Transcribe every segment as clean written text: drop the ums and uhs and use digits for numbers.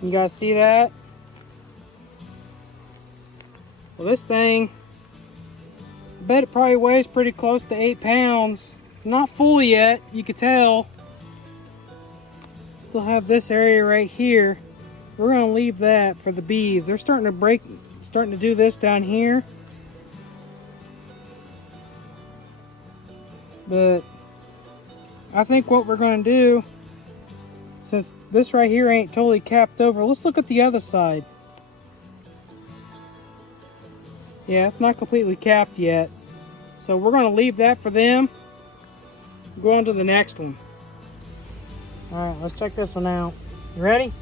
You guys see that? Well, this thing, I bet it probably weighs pretty close to 8 pounds. It's not full yet, you can tell. Still have this area right here. We're gonna leave that for the bees. They're starting to do this down here. But I think what we're gonna do, since this right here ain't totally capped over, let's look at the other side. Yeah, it's not completely capped yet. So we're gonna leave that for them. Go on to the next one. All right, let's check this one out. You ready?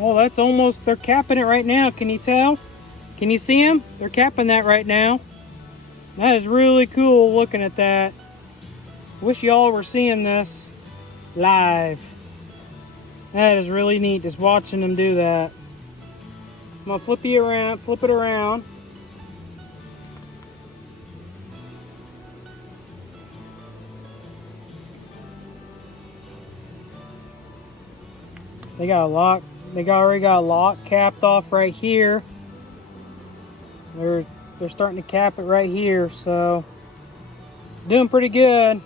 Oh, that's almost, they're capping it right now. Can you tell? Can you see them? They're capping that right now. That is really cool looking at that. Wish y'all were seeing this live. That is really neat, just watching them do that. I'm gonna flip it around. They got a lock. Already got a lock capped off right here. They're starting to cap it right here, so doing pretty good.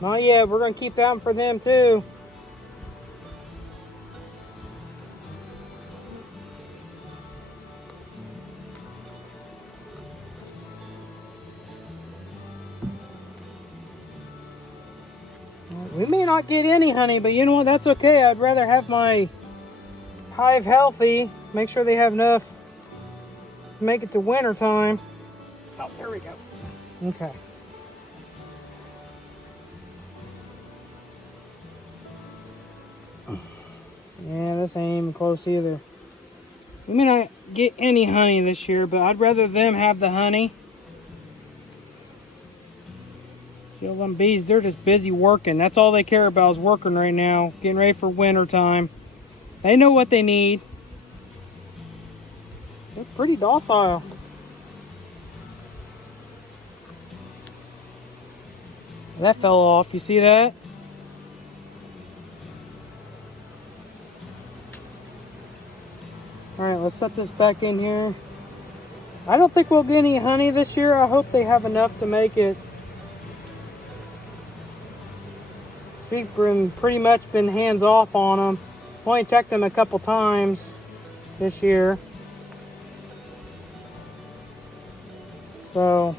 Not yet. We're gonna keep that one for them too. We may not get any honey, but you know what? That's okay. I'd rather have my hive healthy. Make sure they have enough to make it to winter time. Oh, there we go. Okay. Yeah, this ain't even close either. We may not get any honey this year, but I'd rather them have the honey. See all them bees, they're just busy working. That's all they care about is working right now, getting ready for winter time. They know what they need. They're pretty docile. That fell off, you see that? All right, let's set this back in here. I don't think we'll get any honey this year. I hope they have enough to make it. We've pretty much been hands off on them. Only checked them a couple times this year. So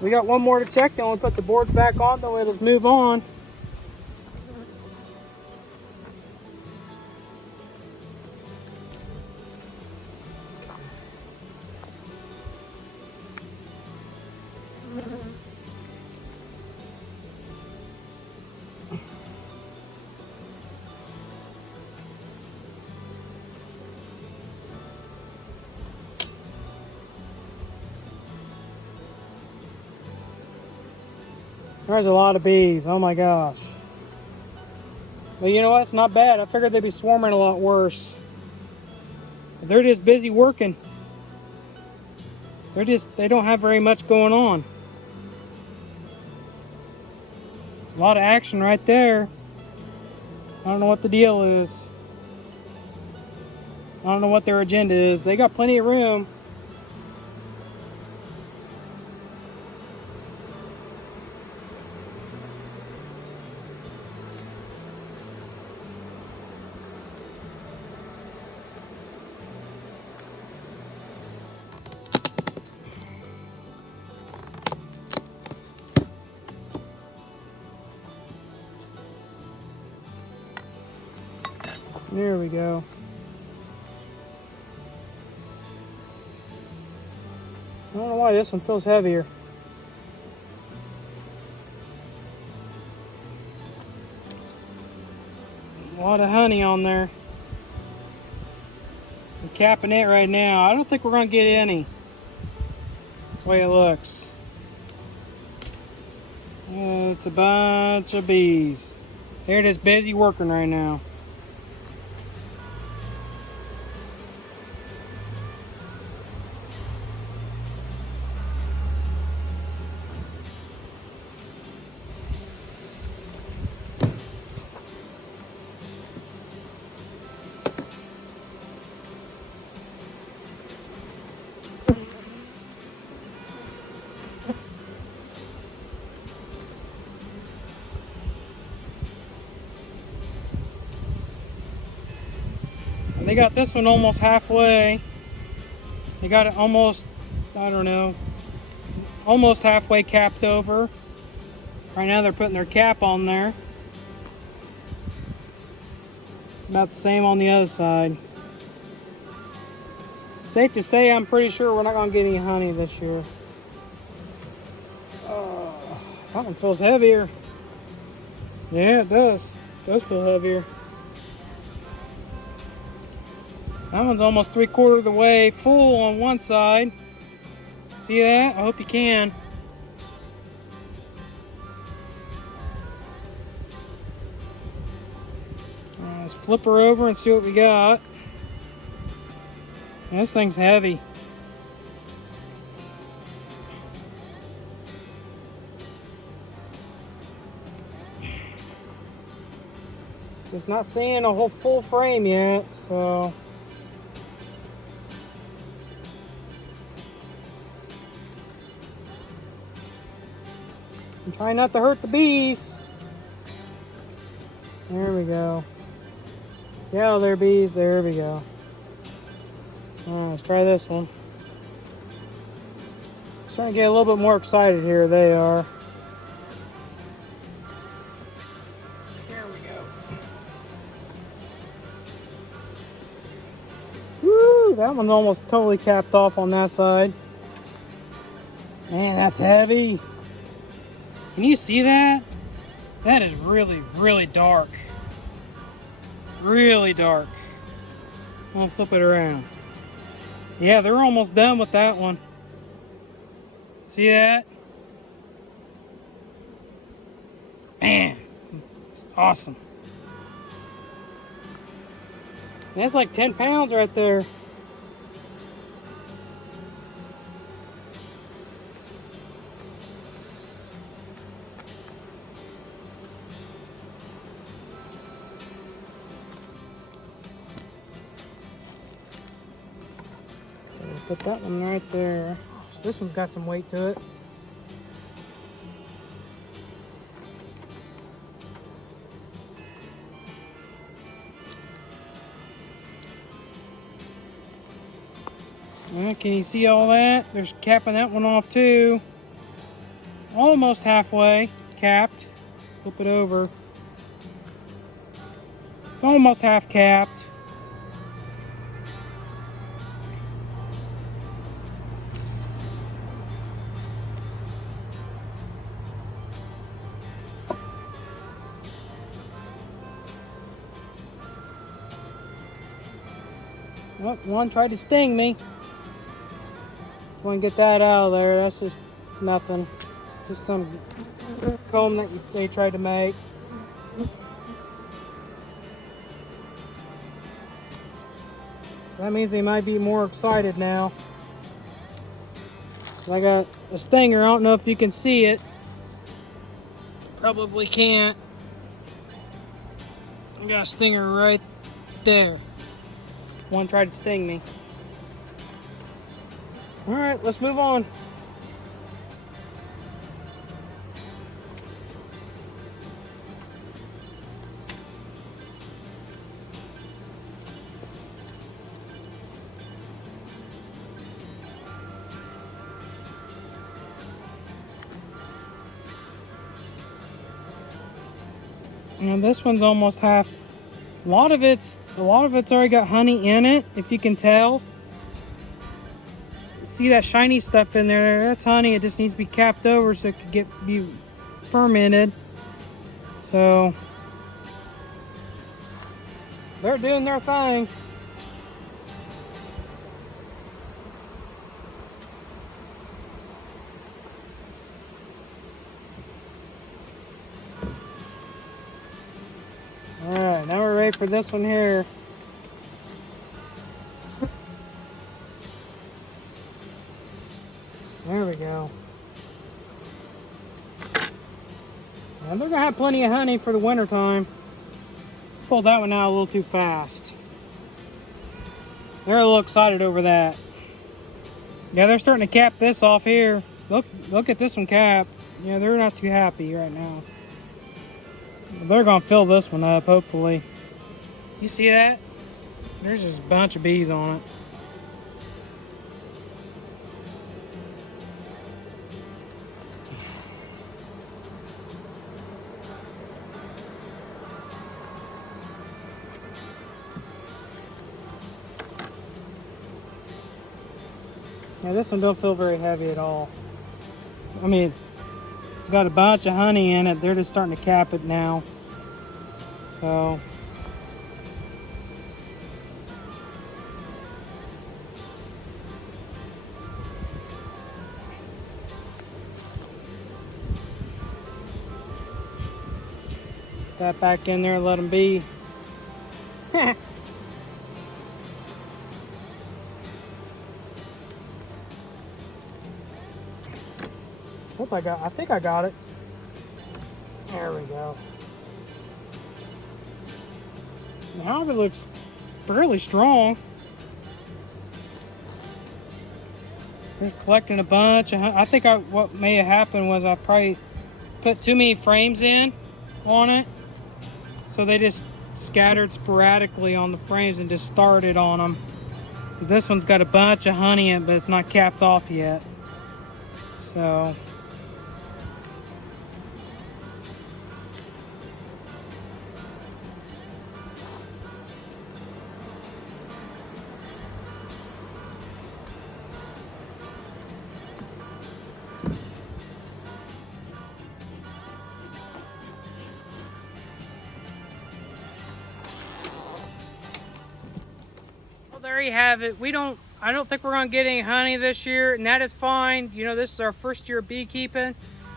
we got one more to check, then we'll put the boards back on, then let us move on. There's a lot of bees, oh my gosh. But you know what, it's not bad. I figured they'd be swarming a lot worse. They're just busy working. They don't have very much going on. A lot of action right there. I don't know what the deal is. I don't know what their agenda is. They got plenty of room. There we go. I don't know why this one feels heavier. A lot of honey on there. I'm capping it right now. I don't think we're going to get any. The way it looks. It's a bunch of bees. They're just busy working right now. They got this one almost halfway. They got it almost, I don't know, almost halfway capped over. Right now they're putting their cap on there. About the same on the other side. Safe to say, I'm pretty sure we're not going to get any honey this year. That one feels heavier. Yeah, it does. It does feel heavier. That one's almost 3/4 of the way full on one side. See that? I hope you can. Let's flip her over and see what we got. This thing's heavy. Just not seeing a whole full frame yet, so. I'm trying not to hurt the bees. There we go. Yeah, there, bees. There we go. Alright, let's try this one. Starting to get a little bit more excited here. They are. Here we go. Woo! That one's almost totally capped off on that side. Man, that's heavy. Can you see that? That is really, really dark. Really dark. I'll flip it around. Yeah, they're almost done with that one. See that? Man, it's awesome. That's like 10 pounds right there. Put that one right there. So this one's got some weight to it. Yeah, can you see all that? There's capping that one off too. Almost halfway capped. Flip it over. It's almost half capped. Oh, one tried to sting me. Want to get that out of there. That's just nothing. Just some comb that they tried to make. That means they might be more excited now. I got a stinger. I don't know if you can see it. Probably can't. I got a stinger right there. One tried to sting me. Alright, let's move on. And this one's almost half. A lot of it's already got honey in it, if you can tell. See that shiny stuff in there? That's honey. It just needs to be capped over so it can be fermented. So they're doing their thing. wait for this one here. There we go. And they're gonna have plenty of honey for the winter time. Pulled that one out a little too fast. They're a little excited over that. Yeah, they're starting to cap this off here. Look at this one cap. Yeah, they're not too happy right now. They're gonna fill this one up, hopefully. You see that? There's just a bunch of bees on it. Yeah, this one don't feel very heavy at all. I mean, it's got a bunch of honey in it. They're just starting to cap it now. So, put that back in there and let them be. I think I got it. There we go. Now it looks fairly strong. They're collecting a bunch. I think what may have happened was I probably put too many frames in on it. So they just scattered sporadically on the frames and just started on them. 'Cause this one's got a bunch of honey in it, but it's not capped off yet. So there you have it. I don't think we're gonna get any honey this year, and that is fine. You know, this is our first year of beekeeping, and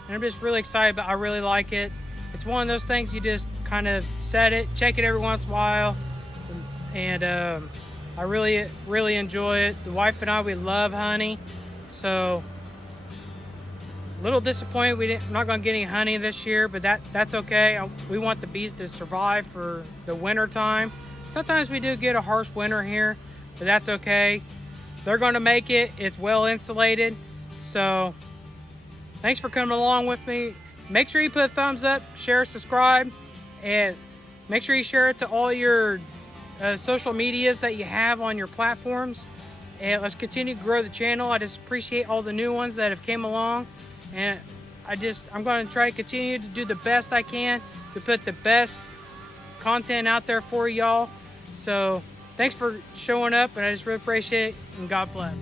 I'm just really excited, but I really like it. It's one of those things you just kind of set it, check it every once in a while, and I really enjoy it. The wife and I, we love honey, so a little disappointed we're not gonna get any honey this year, but that's okay. We want the bees to survive for the winter time. Sometimes we do get a harsh winter here, but that's okay. They're gonna make it. It's well insulated. So thanks for coming along with me. Make sure you put a thumbs up, share, subscribe, and make sure you share it to all your social medias that you have on your platforms. And let's continue to grow the channel. I just appreciate all the new ones that have came along. And I'm going to try to continue to do the best I can to put the best content out there for y'all. So thanks for showing up, and I just really appreciate it, and God bless.